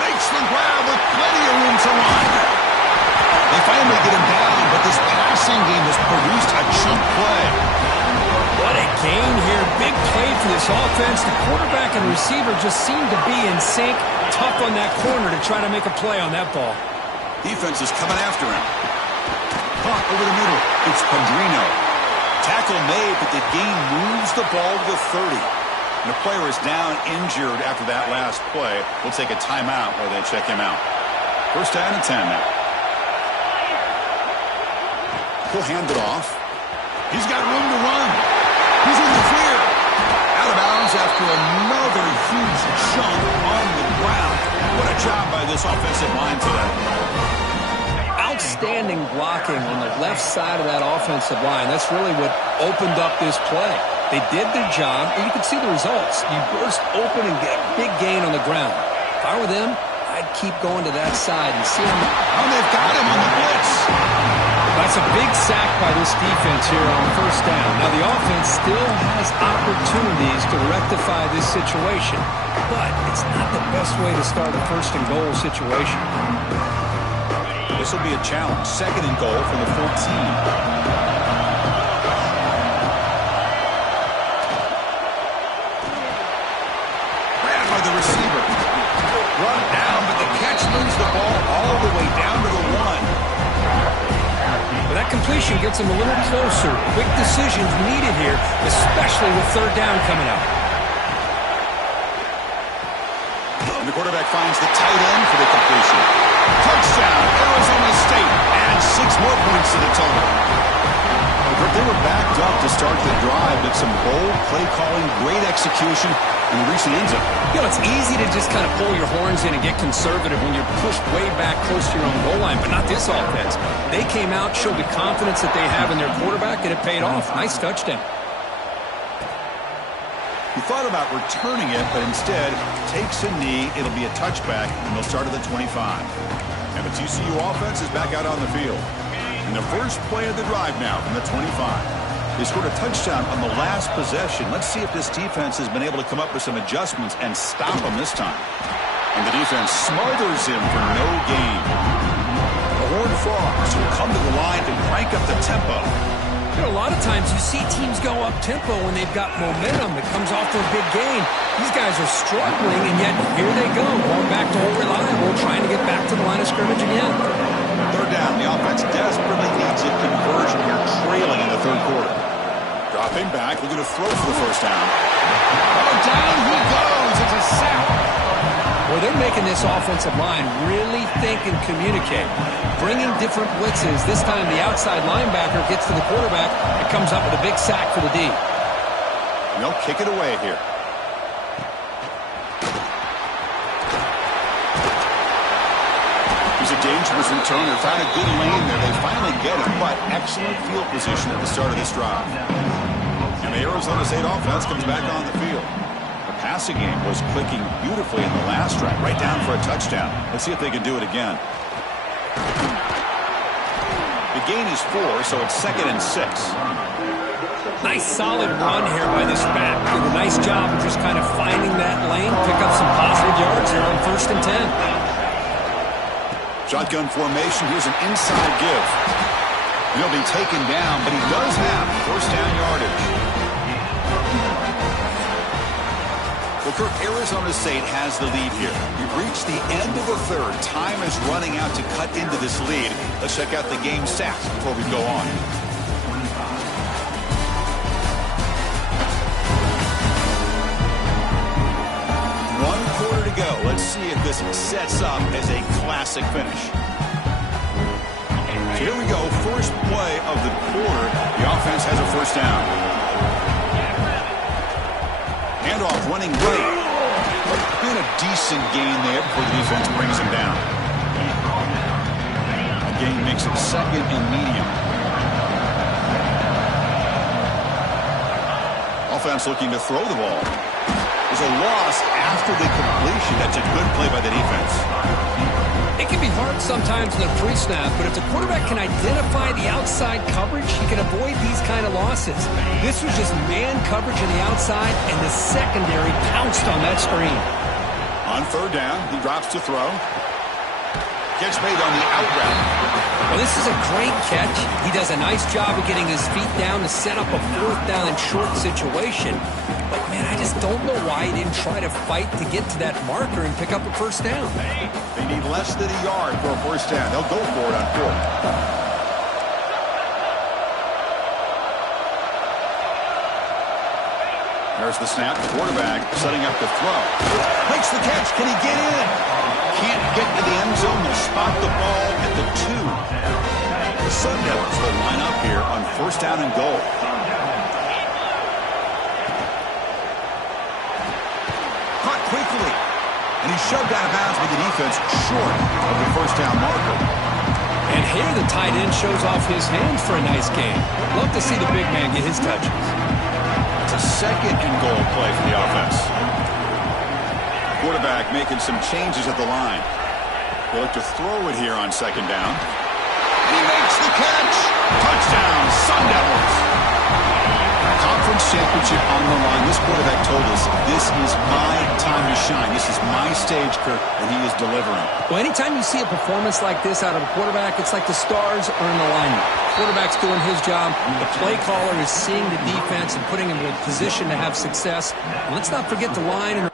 Makes the grab with plenty of room to run. They finally get him down, but this passing passing game has produced a chunk play. What a gain here. Big play for this offense. The quarterback and receiver just seem to be in sync. Tough on that corner to try to make a play on that ball. Defense is coming after him. Caught over the middle. It's Padrino. Tackle made, but the gain moves the ball to the 30. And the player is down injured after that last play. We'll take a timeout while they check him out. First down and 10 now. He'll hand it off. He's got room to run. He's in the clear. Out of bounds after another huge chunk on the ground. What a job by this offensive line today. Outstanding blocking on the left side of that offensive line. That's really what opened up this play. They did their job, and you can see the results. You burst open and get a big gain on the ground. If I were them, I'd keep going to that side and see him. Oh, they've got him on the blitz. That's a big sack by this defense here on first down. Now, the offense still has opportunities to rectify this situation, but it's not the best way to start a first and goal situation. This will be a challenge. Second and goal from the 14. Grabbed by the receiver. Run down, but the catch moves the ball all the way down to the 1. But that completion gets him a little closer. Quick decisions needed here, especially with third down coming up. And the quarterback finds the tight end for the completion. Touchdown, Arizona State. And 6 more points to the total. But they were backed up to start the drive, but some bold play calling, great execution, and reach the end zone. You know, it's easy to just kind of pull your horns in and get conservative when you're pushed way back close to your own goal line, but not this offense. They came out, showed the confidence that they have in their quarterback, and it paid off. Nice touchdown. He thought about returning it, but instead takes a knee. It'll be a touchback, and they'll start at the 25. And the TCU offense is back out on the field. And the first play of the drive now from the 25. They scored a touchdown on the last possession. Let's see if this defense has been able to come up with some adjustments and stop them this time. And the defense smothers him for no gain. The Horned Frogs will come to the line and crank up the tempo. You know, a lot of times you see teams go up-tempo when they've got momentum that comes off their big gain. These guys are struggling, and yet here they go, going back to old reliable, trying to get back to the line of scrimmage again. Third down. The offense desperately needs a conversion here, trailing in the third quarter. Dropping back, looking to throw for the first down. Oh, down he goes. It's a sack. Well, they're making this offensive line really think and communicate. Bringing different blitzes. This time the outside linebacker gets to the quarterback and comes up with a big sack for the D. They'll kick it away here. He's a dangerous returner. Found a good lane there. They finally get him, but excellent field position at the start of this drive. And the Arizona State offense comes back on the field. The passing game was clicking beautifully in the last drive, right down for a touchdown. Let's see if they can do it again. The gain is 4, so it's 2nd and 6. Nice solid run here by this back. Did a nice job of just kind of finding that lane, pick up some positive yards here on 1st and 10. Shotgun formation. Here's an inside give. He'll be taken down, but he does have first down yardage. Well, Kirk, Arizona State has the lead here. We've reached the end of the third. Time is running out to cut into this lead. Let's check out the game stats before we go on. Go. Let's see if this sets up as a classic finish. So here we go. First play of the quarter. The offense has a first down. Handoff running right. And a decent gain there before the defense brings him down. The gain makes it 2nd and medium. Offense looking to throw the ball. There's a loss after the completion. That's a good play by the defense. It can be hard sometimes in the pre-snap, but if the quarterback can identify the outside coverage, he can avoid these kind of losses. This was just man coverage on the outside, and the secondary pounced on that screen. On 3rd down, he drops to throw. Catch made on the out route. Well, this is a great catch. He does a nice job of getting his feet down to set up a fourth down and short situation. But, man, I just don't know why he didn't try to fight to get to that marker and pick up a first down. They need less than a yard for a first down. They'll go for it on fourth. There's the snap. Quarterback setting up to throw. Makes the catch. Can he get in? Can't get to the end zone. They'll spot the ball at the 2. The Sun Devils will line up here on first down and goal. Caught quickly. And he's shoved out of bounds with the defense short of the first down marker. And here the tight end shows off his hands for a nice game. Love to see the big man get his touches. It's a second and goal play for the offense. Quarterback making some changes at the line. They look to throw it here on second down. And he makes the catch. Touchdown, Sun Devils. Conference championship on the line. This quarterback told us, this is my time to shine. This is my stage, Kirk, and he is delivering. Well, anytime you see a performance like this out of a quarterback, it's like the stars are in alignment. Quarterback's doing his job. The play caller is seeing the defense and putting him in a position to have success. And let's not forget the line and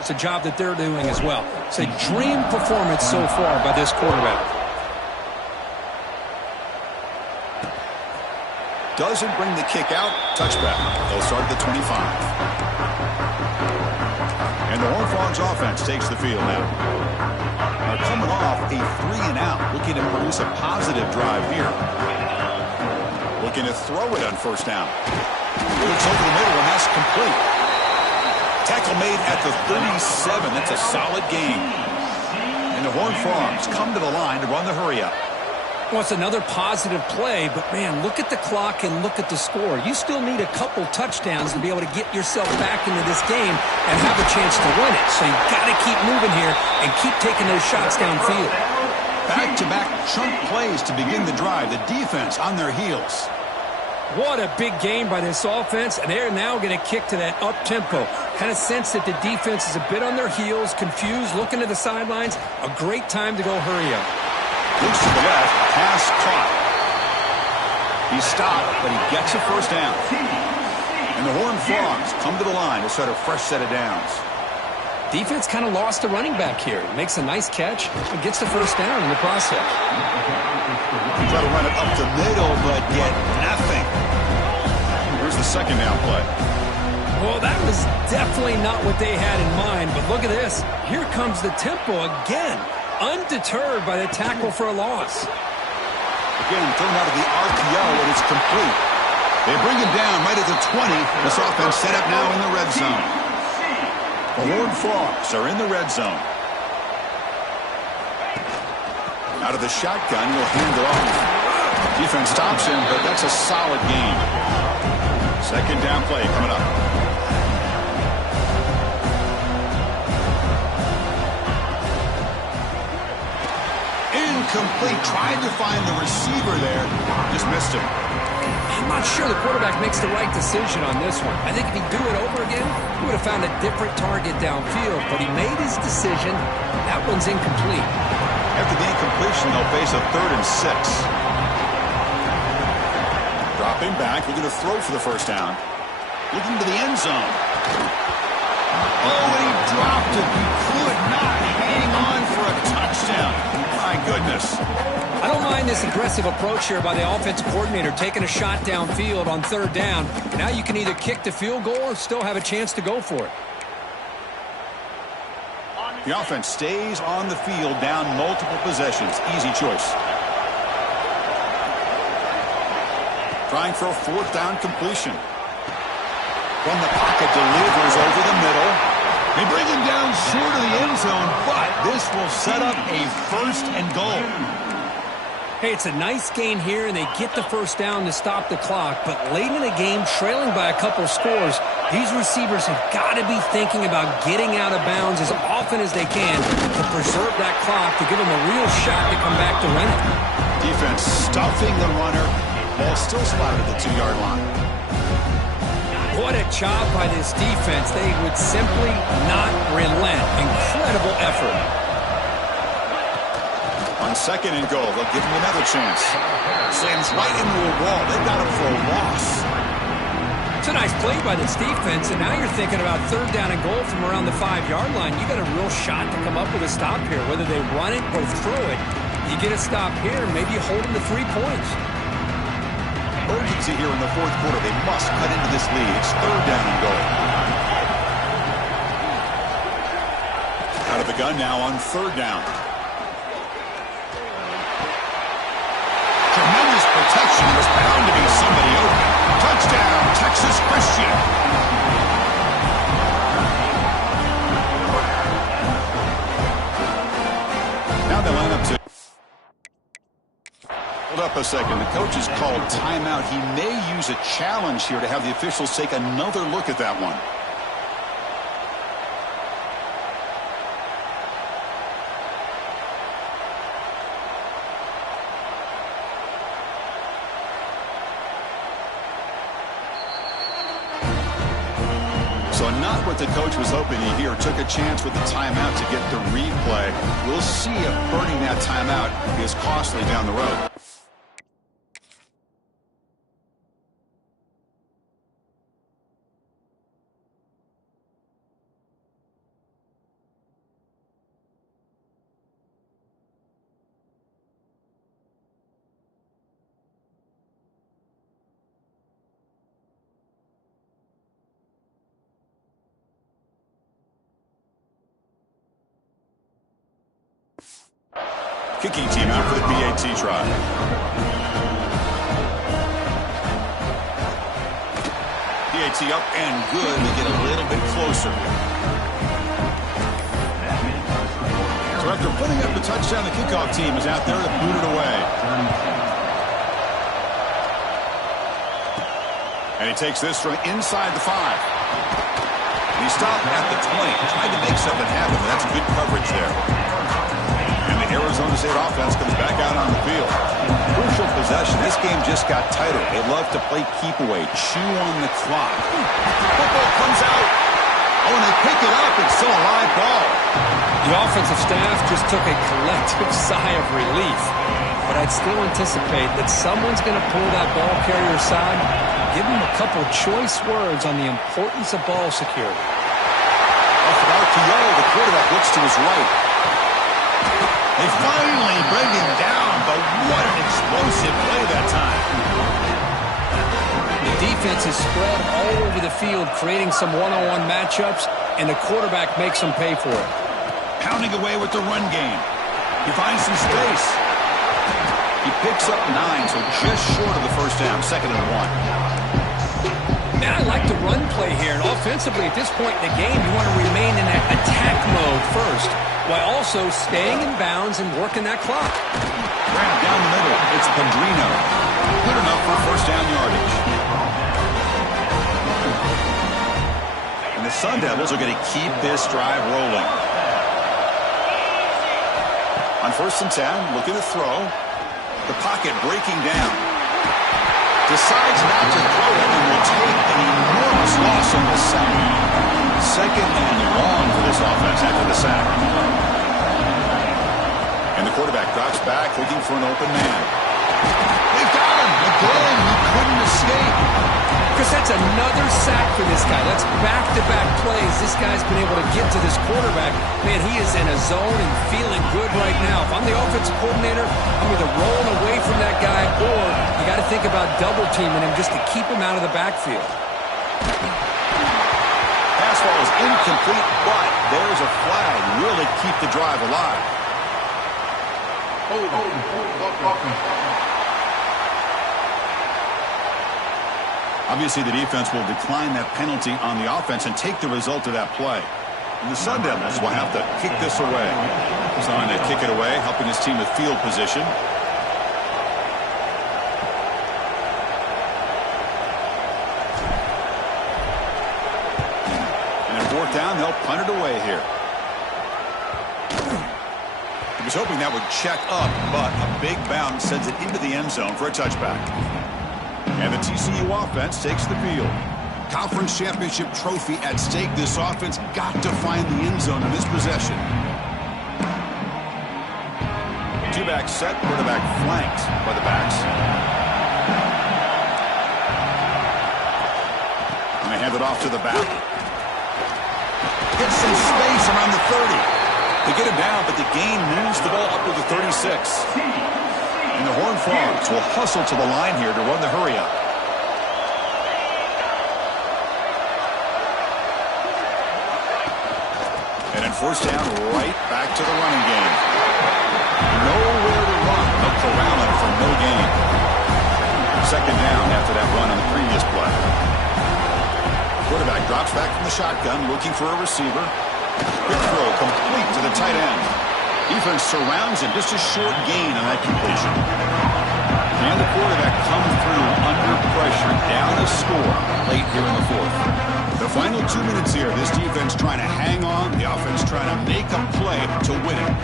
it's a job that they're doing as well. It's a dream performance so far by this quarterback. Doesn't bring the kick out. Touchback. They'll start at the 25. And the Horned Frogs offense takes the field now. They're coming off a 3-and-out, looking to produce a positive drive here. Looking to throw it on first down. Looks over the middle, and that's complete. Tackle made at the 37. That's a solid gain. And the Horned Frogs come to the line to run the hurry-up. Well, it's another positive play, but, man, look at the clock and look at the score. You still need a couple touchdowns to be able to get yourself back into this game and have a chance to win it. So you've got to keep moving here and keep taking those shots downfield. Back-to-back chunk plays to begin the drive. The defense on their heels. What a big game by this offense, and they're now going to kick to that up-tempo. Kind of sense that the defense is a bit on their heels, confused, looking to the sidelines. A great time to go hurry up. Looks to the left, pass caught. He stopped, but he gets a first down. And the Horned Frogs come to the line to start a fresh set of downs. Defense kind of lost a running back here. Makes a nice catch and gets the first down in the process. Try to run it up the middle, but get nothing. Here's the second down play. Well, that was definitely not what they had in mind, but look at this. Here comes the tempo again, undeterred by the tackle for a loss. Again, thrown out of the RPO, and it's complete. They bring him down right at the 20. This offense set up now in the red zone. The Horned Frogs are in the red zone. Out of the shotgun, he'll hand it off. Defense stops him, but that's a solid game. Second down play coming up. Incomplete. Tried to find the receiver there. Just missed him. I'm not sure the quarterback makes the right decision on this one. I think if he'd do it over again, he would have found a different target downfield, but he made his decision. That one's incomplete. After the incompletion, they'll face a 3rd and 6. Dropping back, looking to throw for the first down. Looking to the end zone. Oh, and he dropped it. He could not hang on for a touchdown. My goodness. I don't mind this aggressive approach here by the offensive coordinator, taking a shot downfield on 3rd down. Now you can either kick the field goal or still have a chance to go for it. The offense stays on the field, down multiple possessions. Easy choice. Trying for a 4th down completion. From the pocket, delivers over the middle. They bring him down short of the end zone, but this will set up a 1st and goal. Hey, it's a nice gain here, and they get the first down to stop the clock. But late in the game, trailing by a couple scores, these receivers have got to be thinking about getting out of bounds as often as they can to preserve that clock to give them a real shot to come back to win it. Defense stuffing the runner. Ball still spotted at the 2-yard line. What a job by this defense. They would simply not relent. Incredible effort. On 2nd and goal, they'll give him another chance. Slams right into a wall. They've got him for a loss. It's a nice play by this defense, and now you're thinking about 3rd down and goal from around the 5-yard line. You got a real shot to come up with a stop here. Whether they run it or throw it, you get a stop here, maybe you hold them to 3 points. Urgency here in the 4th quarter. They must cut into this lead. It's 3rd down and goal. Out of the gun now on 3rd down. Tremendous protection. There's bound to be somebody open. Touchdown, Texas Christian. Now they line up to... Hold up a second. The coach has called timeout. He may use a challenge here to have the officials take another look at that one. So not what the coach was hoping to hear. Took a chance with the timeout to get the replay. We'll see if burning that timeout is costly down the road. Kicking team out for the PAT try. PAT up and good. They get a little bit closer. So after putting up the touchdown, the kickoff team is out there to boot it away. And he takes this from inside the 5. And he stopped at the 20. Tried to make something happen, but that's good coverage there. Arizona State offense comes back out on the field. Crucial possession. This game just got tighter. They love to play keep away, chew on the clock. Football comes out. Oh, and they pick it up. It's still a live ball. The offensive staff just took a collective sigh of relief. But I'd still anticipate that someone's going to pull that ball carrier aside, give him a couple choice words on the importance of ball security. Off of RPO, the quarterback looks to his right. They finally bring him down, but what an explosive play that time. The defense is spread all over the field, creating some one-on-one matchups, and the quarterback makes them pay for it. Pounding away with the run game. He finds some space. He picks up 9, so just short of the first down, 2nd and 1. Man, I like the run play here, and offensively at this point in the game, you want to remain in that attack mode first, while also staying in bounds and working that clock. Ran down the middle. It's Pendrino. Good enough for first down yardage. And the Sun Devils are going to keep this drive rolling. On 1st and 10, looking to throw. The pocket breaking down. Decides not to throw it and will take an enormous loss on the sack. 2nd and long for this offense after the sack. And the quarterback drops back looking for an open man. They've got him. Again, he couldn't escape. Because that's another sack for this guy. That's back-to-back plays. This guy's been able to get to this quarterback. Man, he is in a zone and feeling good right now. If I'm the offensive coordinator, I'm either rolling away from that guy or you got to think about double-teaming him just to keep him out of the backfield. Pass ball is incomplete, but there's a flag. Really keep the drive alive. Obviously, the defense will decline that penalty on the offense and take the result of that play. And the Sun Devils will have to kick this away. Trying to kick it away, helping his team with field position. fourth down, they'll punt it away here. He was hoping that would check up, but a big bounce sends it into the end zone for a touchback. And the TCU offense takes the field. Conference championship trophy at stake. This offense got to find the end zone in this possession. Two-back set, quarterback flanked by the backs. And they hand it off to the back. Gets some space around the 30. They get him down, but the gain moves the ball up to the 36. And the Horned Frogs will hustle to the line here to run the hurry-up. And then first down, right back to the running game. Nowhere to run, but corralling for no gain. Second down after that run on the previous play. Quarterback drops back from the shotgun, looking for a receiver. Quick throw, complete to the tight end. Defense surrounds him, just a short gain on that completion. And the quarterback comes through under pressure, down a score late here in the fourth. The final 2 minutes here, this defense trying to hang on, the offense trying to make a play to win it.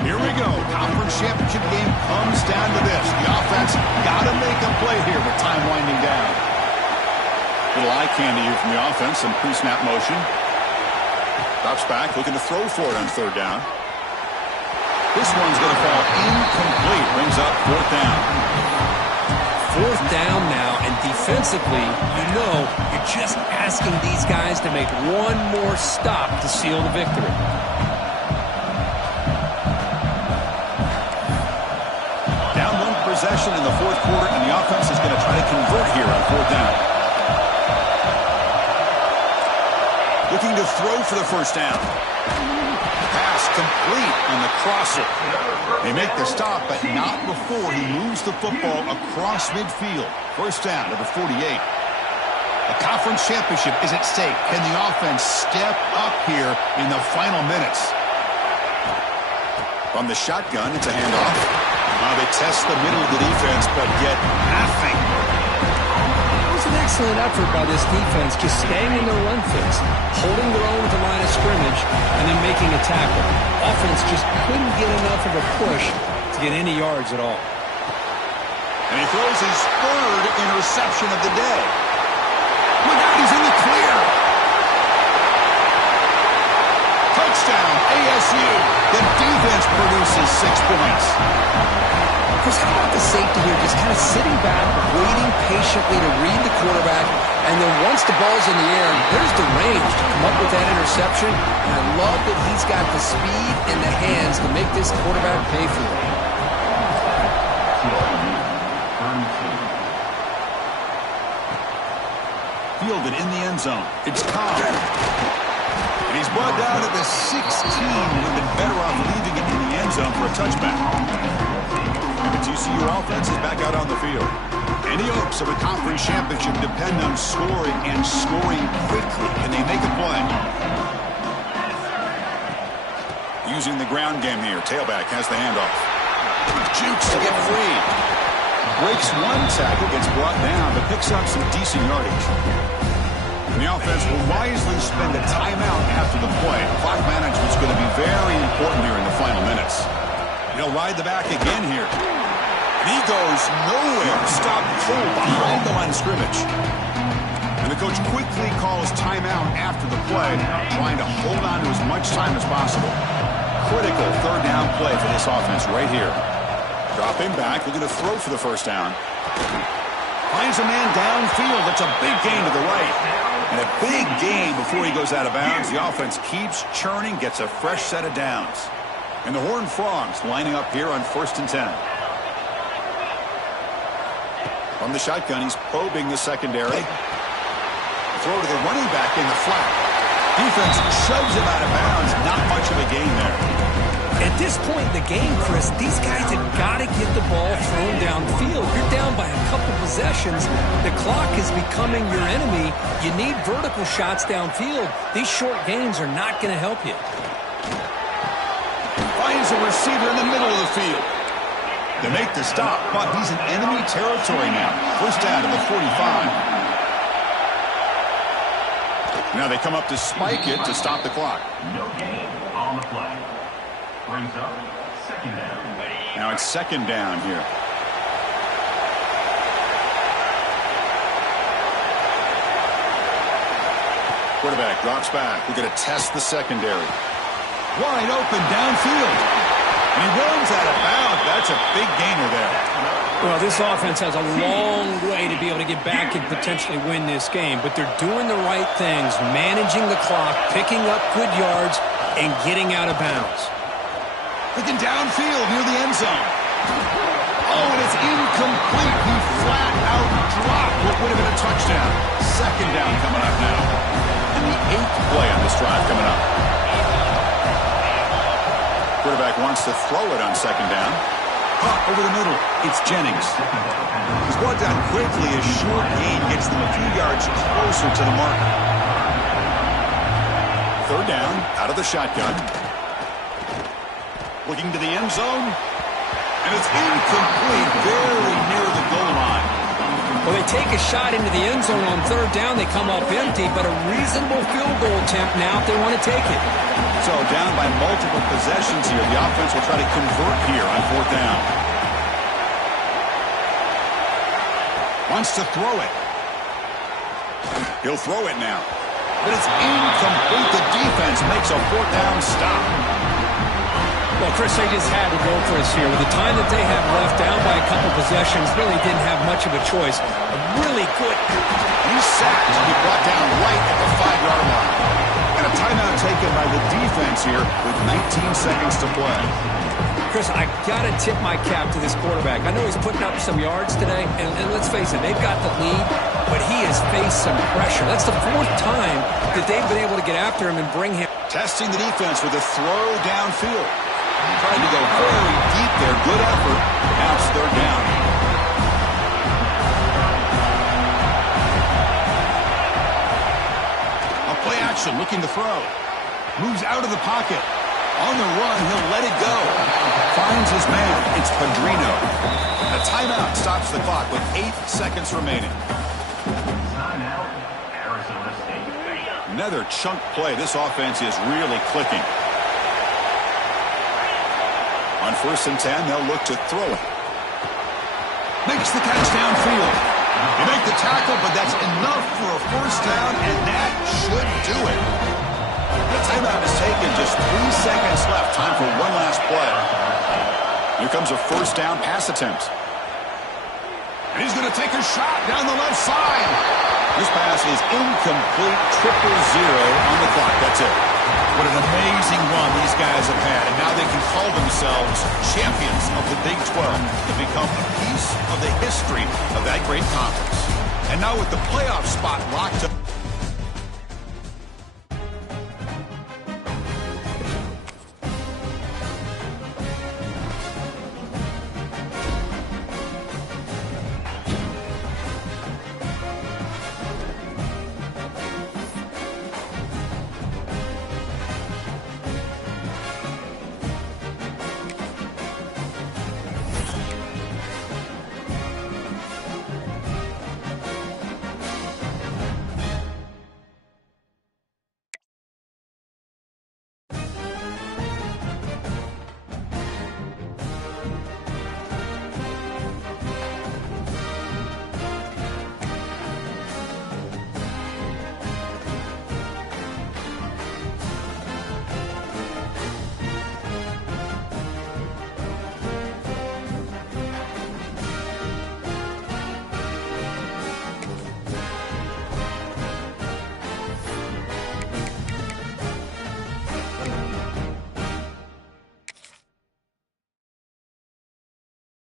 Here we go. Conference championship game comes down to this. The offense got to make a play here with time winding down. Little eye candy here from the offense, some pre-snap motion. Drops back, looking to throw for it on third down. This one's going to fall incomplete. Brings up fourth down. Fourth down now, and defensively, you know, you're just asking these guys to make one more stop to seal the victory. Down one possession in the fourth quarter, and the offense is going to try to convert here on fourth down. Looking to throw for the first down. Pass complete on the crosser. They make the stop, but not before he moves the football across midfield. First down to the 48. The conference championship is at stake. Can the offense step up here in the final minutes? From the shotgun, it's a handoff. They test the middle of the defense, but get nothing. An excellent effort by this defense, just staying in their run fits, holding their own at the line of scrimmage, and then making a tackle. Offense just couldn't get enough of a push to get any yards at all. And he throws his third interception of the day. Look out, he's in the clear. Touchdown, ASU. The defense produces 6 points. Chris, how about the safety here just kind of sitting back, waiting patiently to read the quarterback, and then once the ball's in the air, there's the range to come up with that interception, and I love that he's got the speed and the hands to make this quarterback pay for it. Fielded in the end zone. It's Cobb. And he's brought down at the 16. Would have been better off leaving it in the end zone for a touchback. The TCU offense is back out on the field. Any hopes of a conference championship depend on scoring and scoring quickly. Can they make a play? Using the ground game here. Tailback has the handoff. Jukes to get free. Breaks one tackle, gets brought down, but picks up some decent yardage. And the offense will wisely spend a timeout after the play. Clock management's going to be very important here in the final minutes. He'll ride the back again here. And he goes nowhere. Stopped cold behind the line of scrimmage. And the coach quickly calls timeout after the play, trying to hold on to as much time as possible. Critical third down play for this offense right here. Dropping back, looking to throw for the first down. Finds a man downfield. That's a big gain to the right. And a big gain before he goes out of bounds. The offense keeps churning, gets a fresh set of downs. And the Horned Frogs lining up here on 1st and 10. From the shotgun, he's probing the secondary. Throw to the running back in the flat. Defense shoves him out of bounds. Not much of a gain there. At this point in the game, Chris, these guys have got to get the ball thrown downfield. You're down by a couple possessions. The clock is becoming your enemy. You need vertical shots downfield. These short gains are not going to help you. Finds a receiver in the middle of the field. They make the stop, but he's in enemy territory now. First down to the 45. Now they come up to spike it to stop the clock. No gain on the play. Brings up second down. Now it's second down here. Quarterback drops back. We're going to test the secondary. Wide open downfield. And he runs out of bounds. That's a big gainer there. Well, this offense has a long way to be able to get back and potentially win this game, but they're doing the right things, managing the clock, picking up good yards, and getting out of bounds. Looking downfield near the end zone. Oh, and it's incomplete. He flat out dropped what would have been a touchdown. Second down coming up now. And the 8th play on this drive coming up. Quarterback wants to throw it on second down. Over the middle, it's Jennings. He's brought down quickly. A short gain gets them a few yards closer to the mark. Third down, out of the shotgun. Looking to the end zone. And it's incomplete, very near the goal line. Well, they take a shot into the end zone on third down. They come up empty, but a reasonable field goal attempt now if they want to take it. So down by multiple possessions here. The offense will try to convert here on fourth down. Wants to throw it. He'll throw it now. But it's incomplete. The defense makes a fourth down stop. Well, Chris, they just had to go for us here. With the time that they have left, down by a couple possessions, really didn't have much of a choice. A really good. He's sacked. He brought down right at the 5-yard line. And a timeout taken by the defense here with 19 seconds to play. Chris, I got to tip my cap to this quarterback. I know he's putting up some yards today, and let's face it, they've got the lead, but he has faced some pressure. That's the 4th time that they've been able to get after him and bring him. Testing the defense with a throw downfield. Trying to go very deep there. Good effort. Now it's third down. A play action looking to throw. Moves out of the pocket. On the run, he'll let it go. Finds his man. It's Padrino. A timeout stops the clock with 8 seconds remaining. Timeout, Arizona State. Another chunk play. This offense is really clicking. On 1st and 10, they'll look to throw it. Makes the catch downfield. They make the tackle, but that's enough for a first down, and that should do it. The timeout is taken. Just 3 seconds left. Time for one last play. Here comes a first down pass attempt. And he's going to take a shot down the left side. This pass is incomplete. 0-0 on the clock. That's it. What an amazing run these guys have had, and now they can call themselves champions of the Big 12 and become a piece of the history of that great conference. And now with the playoff spot locked up.